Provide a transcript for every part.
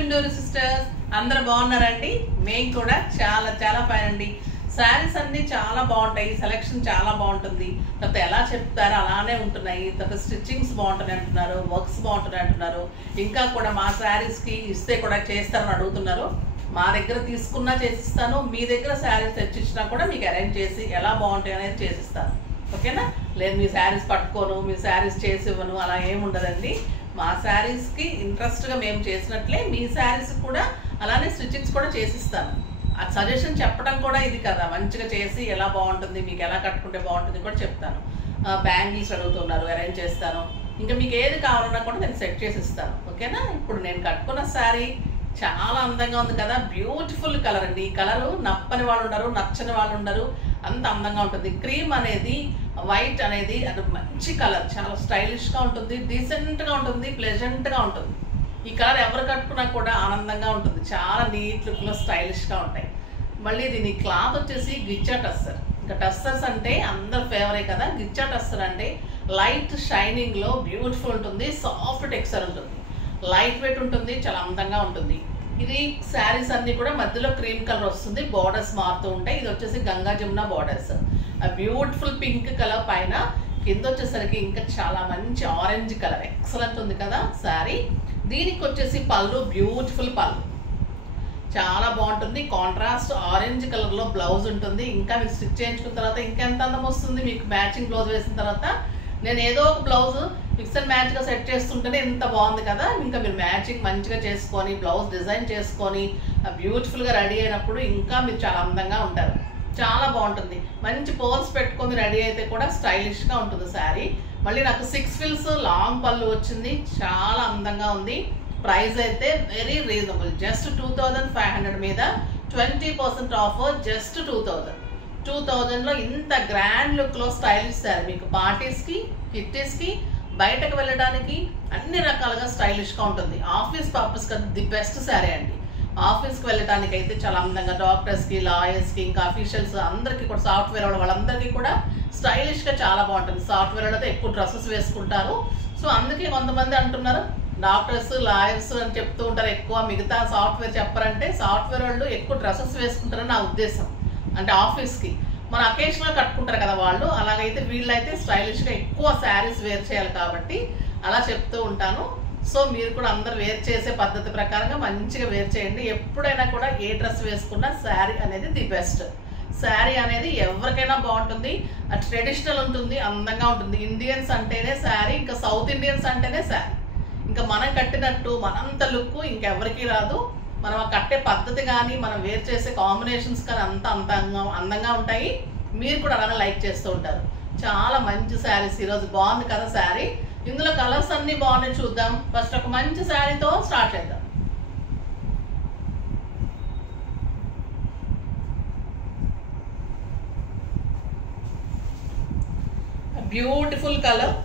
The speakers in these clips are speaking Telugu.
చుండూరు సిస్టర్స్ అందరూ బాగున్నారండి. మేము కూడా చాలా చాలా ఫైన్ అండి. శారీస్ అన్ని చాలా బాగుంటాయి, సెలెక్షన్ చాలా బాగుంటుంది. తర్వాత ఎలా చెప్తారో అలానే ఉంటున్నాయి. తర్వాత స్టిచ్చింగ్స్ బాగుంటున్నాయి అంటున్నారు, వర్క్స్ బాగుంటున్నాయి అంటున్నారు. ఇంకా కూడా మా శారీస్కి ఇస్తే కూడా చేస్తారని అడుగుతున్నారు. మా దగ్గర తీసుకున్నా చేసిస్తాను, మీ దగ్గర శారీస్ తెచ్చిచ్చినా కూడా మీకు అరేంజ్ చేసి ఎలా బాగుంటాయి అనేది చేసిస్తాను. ఓకేనా? లేదు మీ శారీస్ పట్టుకోను, మీ శారీస్ చేసి ఇవ్వను, అలా ఏముండదండి. మా శారీస్కి ఇంట్రెస్ట్గా మేము చేసినట్లే మీ శారీస్ కూడా అలానే స్టిచ్చింగ్స్ కూడా చేసిస్తాను. ఆ సజెషన్ చెప్పడం కూడా ఇది కదా, మంచిగా చేసి ఎలా బాగుంటుంది, మీకు ఎలా కట్టుకుంటే బాగుంటుంది కూడా చెప్తాను. బ్యాంగిల్స్ అడుగుతున్నారు, అరేంజ్ చేస్తాను. ఇంకా మీకు ఏది కావాలన్నా కూడా నేను సెట్ చేసి ఇస్తాను. ఓకేనా? ఇప్పుడు నేను కట్టుకున్న శారీ చాలా అందంగా ఉంది కదా, బ్యూటిఫుల్ కలర్ అండి. ఈ కలరు నప్పని వాళ్ళు ఉండరు, నచ్చని వాళ్ళు ఉండరు, అంత అందంగా ఉంటుంది. క్రీమ్ అనేది, వైట్ అనేది అది మంచి కలర్, చాలా స్టైలిష్గా ఉంటుంది, డీసెంట్గా ఉంటుంది, ప్లెజెంట్గా ఉంటుంది. ఈ కలర్ ఎవరు కట్టుకున్నా కూడా ఆనందంగా ఉంటుంది, చాలా నీట్ లుక్లో స్టైలిష్గా ఉంటాయి. మళ్ళీ దీని క్లాత్ వచ్చేసి గిచ్చా టస్సర్. ఇంకా టస్సర్స్ అంటే అందరు ఫేవరే కదా. గిచ్చా టస్సర్ అంటే లైట్ షైనింగ్లో బ్యూటిఫుల్ ఉంటుంది, సాఫ్ట్ టెక్స్చర్ ఉంటుంది, లైట్ వెయిట్ ఉంటుంది, చాలా అందంగా ఉంటుంది. ఇది శారీస్ అన్ని కూడా మధ్యలో క్రీమ్ కలర్ వస్తుంది, బార్డర్స్ మారుతూ ఉంటాయి. ఇది వచ్చేసి గంగా జమున బార్డర్స్. ఆ బ్యూటిఫుల్ పింక్ కలర్ పైన కింద వచ్చేసరికి ఇంకా చాలా మంచి ఆరెంజ్ కలర్, ఎక్సలెంట్ ఉంది కదా శారీ. దీనికి వచ్చేసి పళ్ళు, బ్యూటిఫుల్ పళ్ళు, చాలా బాగుంటుంది. కాంట్రాస్ట్ ఆరెంజ్ కలర్లో బ్లౌజ్ ఉంటుంది. ఇంకా మీకు స్టిచ్ చేయించుకున్న తర్వాత ఇంకెంత అందం వస్తుంది. మీకు మ్యాచింగ్ బ్లౌజ్ వేసిన తర్వాత నేను ఏదో ఒక బ్లౌజ్ మిక్స్ అండ్ మ్యాచ్గా సెట్ చేస్తుంటేనే ఎంత బాగుంది కదా. ఇంకా మీరు మ్యాచింగ్ మంచిగా చేసుకొని బ్లౌజ్ డిజైన్ చేసుకొని బ్యూటిఫుల్గా రెడీ అయినప్పుడు ఇంకా మీరు చాలా అందంగా ఉంటారు, చాలా బాగుంటుంది. మంచి పోల్స్ పెట్టుకొని రెడీ అయితే కూడా స్టైలిష్గా ఉంటుంది శారీ. మళ్ళీ నాకు 6 ఫిల్స్ లాంగ్ పళ్ళు వచ్చింది, చాలా అందంగా ఉంది. ప్రైస్ అయితే వెరీ రీజనబుల్, జస్ట్ 2500 మీద 20% ఆఫర్, జస్ట్ 2000లో ఇంత గ్రాండ్ లుక్లో స్టైలిష్ శారీ మీకు పార్టీస్కి, కిట్టీస్కి, బయటకు వెళ్ళడానికి అన్ని రకాలుగా స్టైలిష్గా ఉంటుంది. ఆఫీస్ పర్పస్కి ది బెస్ట్ శారీ అండి. ఆఫీస్కి వెళ్ళడానికి అయితే చాలా అందంగా, డాక్టర్స్కి, లాయర్స్కి, ఇంకా అఫీషియల్స్ అందరికీ కూడా, సాఫ్ట్వేర్ వాళ్ళందరికీ కూడా స్టైలిష్గా చాలా బాగుంటుంది. సాఫ్ట్వేర్ వాళ్ళతో ఎక్కువ డ్రెస్సెస్ వేసుకుంటారు. సో అందుకే కొంతమంది అంటున్నారు డాక్టర్స్, లాయర్స్ అని చెప్తూ ఉంటారు ఎక్కువ, మిగతా సాఫ్ట్వేర్ చెప్పారంటే సాఫ్ట్వేర్ వాళ్ళు ఎక్కువ డ్రెస్సెస్ వేసుకుంటారని నా ఉద్దేశం. అంటే ఆఫీస్కి మన అకేషన్లో కట్టుకుంటారు కదా వాళ్ళు, అలాగైతే వీళ్ళైతే స్టైలిష్గా ఎక్కువ శారీస్ వేర్ చేయాలి కాబట్టి అలా చెప్తూ ఉంటాను. సో మీరు కూడా అందరు వేర్ చేసే పద్ధతి ప్రకారంగా మంచిగా వేర్ చేయండి. ఎప్పుడైనా కూడా ఏ డ్రెస్ వేసుకున్నా శారీ అనేది ది బెస్ట్. శారీ అనేది ఎవరికైనా బాగుంటుంది, అది ట్రెడిషనల్ ఉంటుంది, అందంగా ఉంటుంది. ఇండియన్స్ అంటేనే శారీ, ఇంకా సౌత్ ఇండియన్స్ అంటేనే శారీ. ఇంకా మనం కట్టినట్టు మనంత లుక్ ఇంకెవరికి రాదు. మనం కట్టే పద్ధతి కానీ, మనం వేర్ చేసే కాంబినేషన్స్ కానీ అంత అందంగా ఉంటాయి. మీరు కూడా అలానే లైక్ చేస్తూ ఉంటారు. చాలా మంచి శారీస్ ఈరోజు బాగుంది కదా శారీ. ఇందులో కలర్స్ అన్ని బాగున్నాయి, చూద్దాం. ఫస్ట్ ఒక మంచి శారీతో స్టార్ట్ చేద్దాం. Beautiful colour,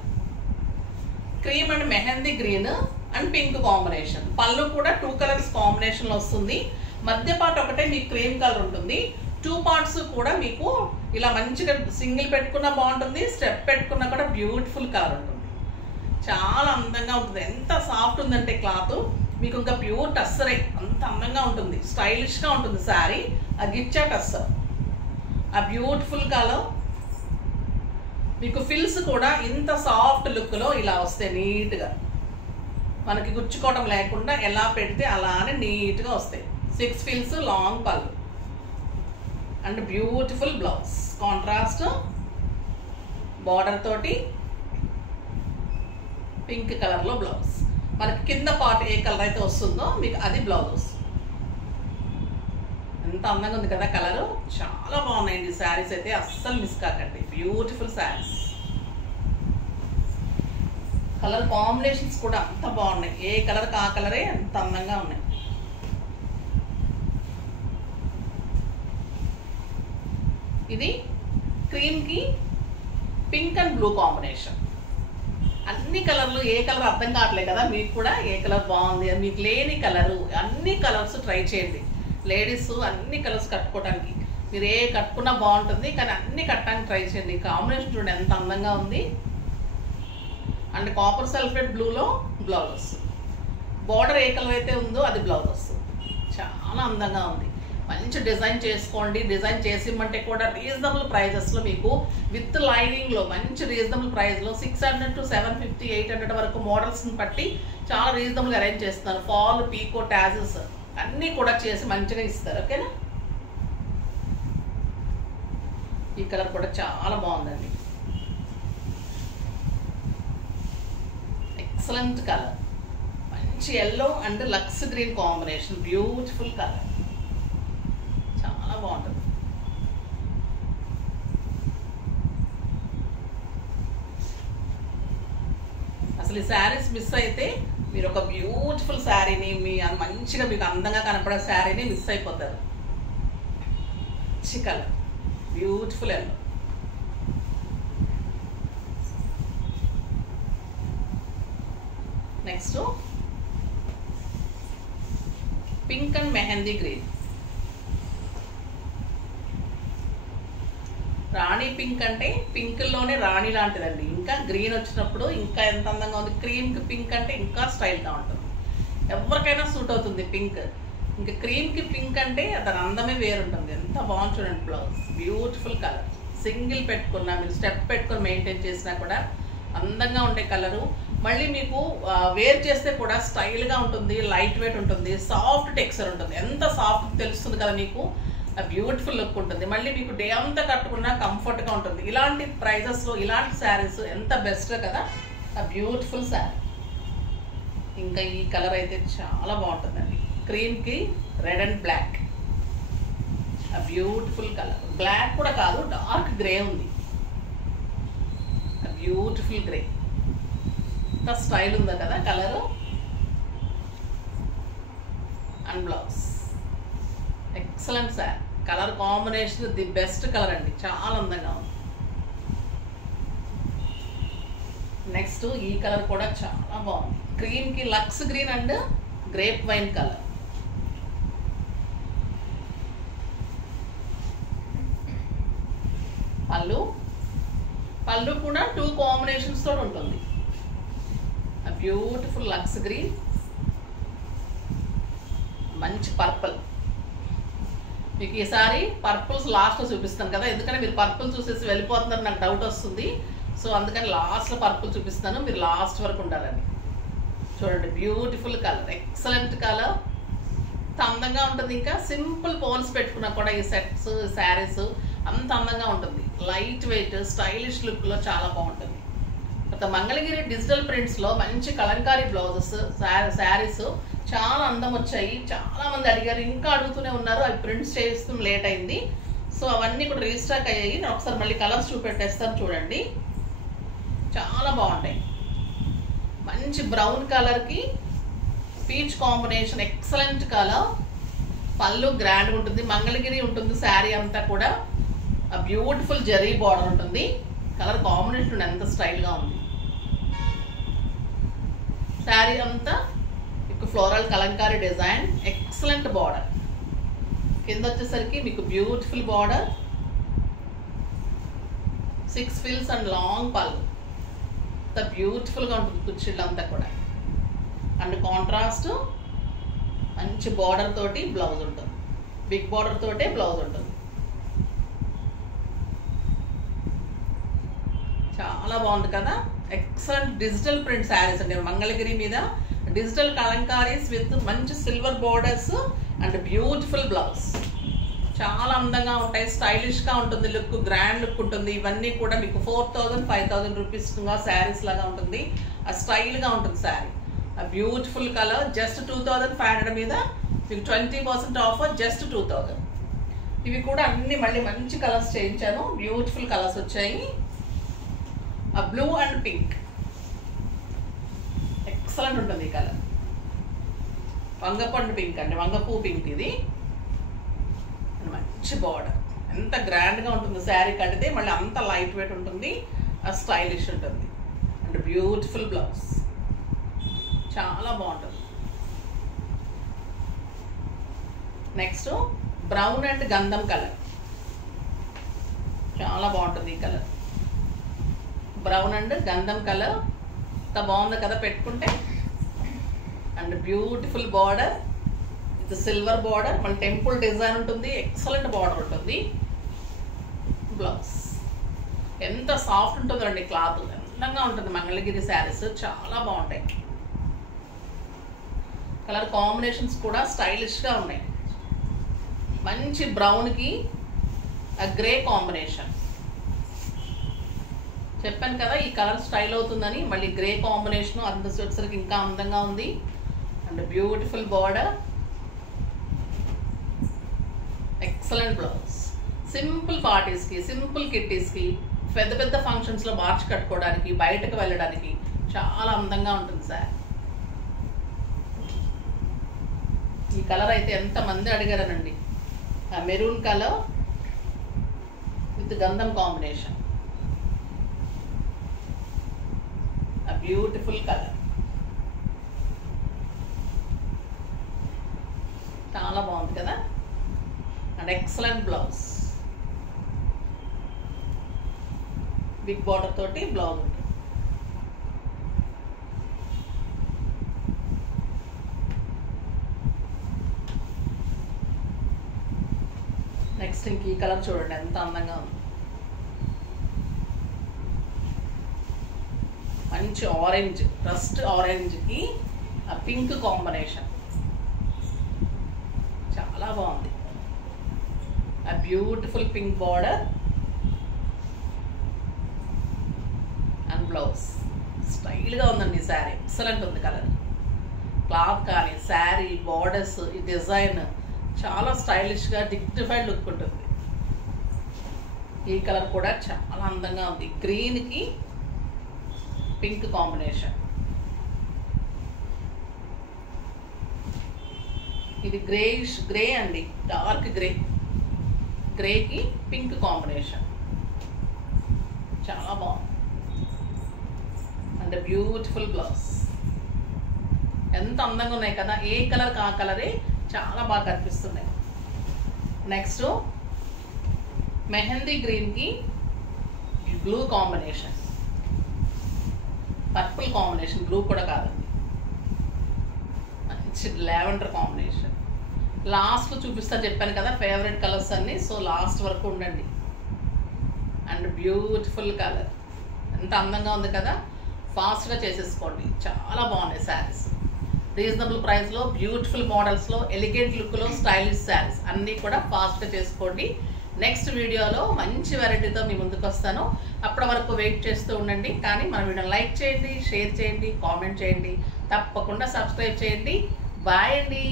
cream and mehndi green and pink combination. పళ్ళు కూడా 2 కలర్స్ కాంబినేషన్లో వస్తుంది. మధ్య పార్ట్ ఒకటే మీకు క్రీమ్ కలర్ ఉంటుంది. 2 పార్ట్స్ కూడా మీకు ఇలా మంచిగా సింగిల్ పెట్టుకున్నా బాగుంటుంది, స్టెప్ పెట్టుకున్నా కూడా బ్యూటిఫుల్ కలర్ ఉంటుంది, చాలా అందంగా ఉంటుంది. ఎంత సాఫ్ట్ ఉందంటే క్లాత్ మీకు ఇంకా ప్యూర్ టస్సరే, అంత అందంగా ఉంటుంది, స్టైలిష్గా ఉంటుంది శారీ. ఆ గిచ్చా టస్సర్, ఆ బ్యూటిఫుల్ కలర్. మీకు ఫిల్స్ కూడా ఇంత సాఫ్ట్ లుక్లో ఇలా వస్తాయి, నీట్గా మనకి గుచ్చుకోవడం లేకుండా ఎలా పెడితే అలానే నీట్గా వస్తాయి. 6 ఫిల్స్ లాంగ్ పళ్ళు and beautiful blouse, contrast border తోటి పింక్ కలర్లో బ్లౌజ్. మనకి కింద పార్ట్ ఏ కలర్ అయితే వస్తుందో మీకు అది బ్లౌజ్ వస్తుంది. ఎంత అందంగా ఉంది కదా కలరు, చాలా బాగున్నాయండి శారీస్ అయితే, అస్సలు మిస్ కాకండి. బ్యూటిఫుల్ శారీస్, కలర్ కాంబినేషన్స్ కూడా అంత బాగున్నాయి. ఏ కలర్కి ఆ కలరే అంత అందంగా ఉన్నాయి. ఇది క్రీమ్కి పింక్ అండ్ బ్లూ కాంబినేషన్. అన్ని కలర్లు, ఏ కలర్ అర్థం కావట్లేదు కదా మీకు కూడా, ఏ కలర్ బాగుంది మీకు లేని కలరు, అన్ని కలర్స్ ట్రై చేయండి. లేడీస్ అన్ని కలర్స్ కట్టుకోవడానికి మీరు ఏ కట్టుకున్నా బాగుంటుంది, కానీ అన్ని కట్టడానికి ట్రై చేయండి. కాంబినేషన్ చూడండి ఎంత అందంగా ఉంది. అండ్ కాపర్ సల్ఫేట్ బ్లూలో బ్లౌజ్, బార్డర్ ఏ కలర్ అయితే ఉందో అది బ్లౌజ్ వస్తుంది. చాలా అందంగా ఉంది. మంచి డిజైన్ చేసుకోండి. డిజైన్ చేసిమ్మంటే కూడా రీజనబుల్ ప్రైజెస్లో మీకు విత్ లైనింగ్లో మంచి రీజనబుల్ ప్రైస్లో 600 to 750, 800 వరకు మోడల్స్ని బట్టి చాలా రీజనబుల్గా అరేంజ్ చేస్తున్నారు. ఫాల్, పీకో, టాజెస్ అన్నీ కూడా చేసి మంచిగా ఇస్తారు. ఓకేనా? ఈ కలర్ కూడా చాలా బాగుందండి. Excellent colour. మంచి yellow and lux green combination. Beautiful colour. చాలా బాగుంటుంది. అసలు ఈ శారీస్ మిస్ అయితే మీరు ఒక బ్యూటిఫుల్ శారీని, మీ మంచిగా మీకు అందంగా కనపడే శారీని మిస్ అయిపోతారు. మంచి colour, beautiful yellow. Next pink and mehndi green. Rani pink అంటే పింక్లోనే రాణి లాంటిదండి. ఇంకా గ్రీన్ వచ్చినప్పుడు ఇంకా ఎంత అందంగా ఉంది. క్రీమ్ పింక్ అంటే ఇంకా స్టైల్గా ఉంటుంది. ఎవరికైనా సూట్ అవుతుంది పింక్. ఇంకా క్రీమ్కి పింక్ అంటే దాని అందమే వేరుంటుంది. ఎంత బాగుంది చూడండి. Blouse beautiful colour. సింగిల్ పెట్టుకున్నా, మీరు స్టెప్ పెట్టుకొని మెయింటైన్ చేసినా కూడా అందంగా ఉండే కలరు. మళ్ళీ మీకు వేర్ చేస్తే కూడా స్టైల్గా ఉంటుంది, లైట్ వెయిట్ ఉంటుంది, సాఫ్ట్ టెక్స్చర్ ఉంటుంది. ఎంత సాఫ్ట్ తెలుస్తుంది కదా మీకు. బ్యూటిఫుల్ లుక్ ఉంటుంది. మళ్ళీ మీకు డే అంతా కట్టుకున్నా కంఫర్ట్గా ఉంటుంది. ఇలాంటి ప్రైజెస్లో ఇలాంటి శారీస్ ఎంత బెస్ట్ కదా. బ్యూటిఫుల్ శారీ. ఇంకా ఈ కలర్ అయితే చాలా బాగుంటుందండి. క్రీమ్కి red and black. Beautiful colour. Black కూడా కాదు, డార్క్ గ్రే ఉంది. Beautiful grey. ఎంత స్టైల్ ఉందా కదా colour. And blouse excellent sir. Colour combination the best colour అండి. చాలా అందంగా ఉంది. నెక్స్ట్ ఈ కలర్ కూడా చాలా బాగుంది. క్రీమ్కి lux green and grape wine colour. పళ్ళు కూడా 2 కాంబినేషన్స్ తో ఉంటుంది. బ్యూటిఫుల్ లక్స్ గ్రీన్, మంచి పర్పుల్. మీకు ఈసారి పర్పుల్స్ లాస్ట్లో చూపిస్తాను కదా, ఎందుకంటే మీరు పర్పుల్ చూసేసి వెళ్ళిపోతున్నారు నాకు డౌట్ వస్తుంది. సో అందుకని లాస్ట్లో పర్పుల్ చూపిస్తాను, మీరు లాస్ట్ వరకు ఉండాలండి. చూడండి బ్యూటిఫుల్ కలర్, ఎక్సలెంట్ కలర్, అందంగా ఉంటుంది. ఇంకా సింపుల్ పోల్స్ పెట్టుకున్నా కూడా ఈ సెట్స్ శారీస్ అంత అందంగా ఉంటుంది. లైట్ వెయిట్ స్టైలిష్ లుక్లో చాలా బాగుంటుంది. మంగళగిరి డిజిటల్ ప్రింట్స్లో మంచి కలంకారీ బ్లౌజెస్ శారీస్ చాలా అందం వచ్చాయి. చాలా మంది అడిగారు, ఇంకా అడుగుతూనే ఉన్నారు. అవి ప్రింట్స్ చేస్తూ లేట్ అయింది. సో అవన్నీ కూడా రీస్టాక్ అయ్యాయి. నేను ఒకసారి మళ్ళీ కలర్స్ చూపెట్టేస్తాను చూడండి. చాలా బాగుంటాయి. మంచి బ్రౌన్ కలర్కి పీచ్ కాంబినేషన్, ఎక్సలెంట్ కలర్. పళ్ళు గ్రాండ్ ఉంటుంది, మంగళగిరి ఉంటుంది శారీ అంతా కూడా. బ్యూటిఫుల్ జరీ బార్డర్ ఉంటుంది. కలర్ కాంబినేషన్ ఎంత స్టైల్గా ఉంది. శారీ అంతా మీకు floral Kalamkari design, excellent border. కింద వచ్చేసరికి మీకు beautiful border, 6 fills and long పళ్ళు. అంత బ్యూటిఫుల్గా ఉంటుంది కుర్చీలు అంతా కూడా. అండ్ కాంట్రాస్ట్ మంచి బార్డర్ తోటి బ్లౌజ్ ఉంటుంది. బిగ్ బార్డర్ తోటే బ్లౌజ్ ఉంటుంది. చాలా బాగుంది కదా. ఎక్సలెంట్ డిజిటల్ ప్రింట్ శారీస్ అండి. మంగళగిరి మీద డిజిటల్ కలంకారీస్ విత్ మంచి silver borders and beautiful blouse. చాలా అందంగా ఉంటాయి, స్టైలిష్గా ఉంటుంది, లుక్ గ్రాండ్ లుక్ ఉంటుంది. ఇవన్నీ కూడా మీకు 4000, 5000 రూపీస్ శారీస్ లాగా ఉంటుంది. స్టైల్గా ఉంటుంది శారీ. Beautiful colour. జస్ట్ 2500 మీద మీకు 20% ఆఫర్, జస్ట్ 2000. ఇవి కూడా అన్ని మళ్ళీ మంచి కలర్స్ చేయించాను. బ్యూటిఫుల్ కలర్స్ వచ్చాయి. బ్లూ అండ్ పింక్, ఎక్సలెంట్ ఉంటుంది ఈ కలర్. వంగపండు పింక్ అండి, వంగపూ పింక్. ఇది మంచి బార్డర్, ఎంత గ్రాండ్గా ఉంటుంది శారీ కడితే. మళ్ళీ అంత లైట్ వెయిట్ ఉంటుంది, స్టైలిష్ ఉంటుంది. అండ్ బ్యూటిఫుల్ బ్లౌజ్, చాలా బాగుంటుంది. నెక్స్ట్ బ్రౌన్ అండ్ గంధం కలర్, చాలా బాగుంటుంది ఈ కలర్. బ్రౌన్ అండ్ గంధం కలర్ ఎంత బాగుంది కదా పెట్టుకుంటే. And beautiful border with silver border, మన టెంపుల్ డిజైన్ ఉంటుంది, ఎక్సలెంట్ బార్డర్ ఉంటుంది. బ్లౌజ్ ఎంత సాఫ్ట్ ఉంటుందండి, క్లాత్ అందంగా ఉంటుంది. మంగళగిరి శారీస్ చాలా బాగుంటాయి. కలర్ కాంబినేషన్స్ కూడా స్టైలిష్గా ఉన్నాయి. మంచి బ్రౌన్కి గ్రే కాంబినేషన్. చెప్పాను కదా ఈ కలర్ స్టైల్ అవుతుందని. మళ్ళీ గ్రే కాంబినేషన్ అంత వచ్చేసరికి ఇంకా అందంగా ఉంది. And beautiful border, excellent blouse. Simple పార్టీస్కి, సింపుల్ కిట్టీస్కి, పెద్ద పెద్ద ఫంక్షన్స్లో మార్చి కట్టుకోవడానికి, బయటకు వెళ్ళడానికి చాలా అందంగా ఉంటుంది సార్. ఈ కలర్ అయితే ఎంతమంది అడిగారనండి. మెరూన్ కలర్ విత్ గంధం కాంబినేషన్, బ్యూటిఫుల్ కలర్, చాలా బాగుంది కదా. And excellent blouse, big border తోటి బ్లౌజ్ ఉంటుంది. నెక్స్ట్ ఇంక ఈ కలర్ చూడండి ఎంత అందంగా ఉంది. మంచి ఆరెంజ్, రస్ట్ ఆరెంజ్కి ఆ పింక్ కాంబినేషన్ చాలా బాగుంది. ఆ beautiful pink border and blouse. స్టైల్గా ఉందండి శారీ, ఎక్సలెంట్ ఉంది కలర్. క్లాత్ కానీ శారీ బార్డర్స్, ఈ డిజైన్ చాలా స్టైలిష్గా డిగ్నిఫైడ్ లుక్ ఉంటుంది. ఈ కలర్ కూడా చాలా అందంగా ఉంది. గ్రీన్కి పింక్ కాంబినేషన్. ఇది గ్రేయిష్ గ్రే అండి, డార్క్ గ్రే, గ్రేకి పింక్ కాంబినేషన్ చాలా బాగుంది. And beautiful blouse. ఎంత అందంగా ఉన్నాయి కదా, ఏ కలర్ ఆ కలరే చాలా బాగా కనిపిస్తున్నాయి. నెక్స్ట్ మెహందీ గ్రీన్కి blue combination, purple combination, blue కూడా కాదండి, మంచి లావెండర్ కాంబినేషన్. లాస్ట్లో చూపిస్తా చెప్పాను కదా ఫేవరెట్ కలర్స్ అన్నీ, సో లాస్ట్ వరకు ఉండండి. అండ్ బ్యూటిఫుల్ కలర్, ఎంత అందంగా ఉంది కదా. ఫాస్ట్గా చేసేసుకోండి, చాలా బాగున్నాయి శారీస్. రీజనబుల్ ప్రైస్లో, బ్యూటిఫుల్ మోడల్స్లో, ఎలిగెంట్ లుక్లో, స్టైలిష్ శారీస్ అన్నీ కూడా ఫాస్ట్గా చేసుకోండి. నెక్స్ట్ వీడియోలో మంచి వెరైటీతో మీ ముందుకు వస్తాను. అప్పటి వరకు వెయిట్ చేస్తూ ఉండండి. కానీ మన వీడియోని లైక్ చేయండి, షేర్ చేయండి, కామెంట్ చేయండి, తప్పకుండా సబ్స్క్రైబ్ చేయండి. బాయ్ అండి.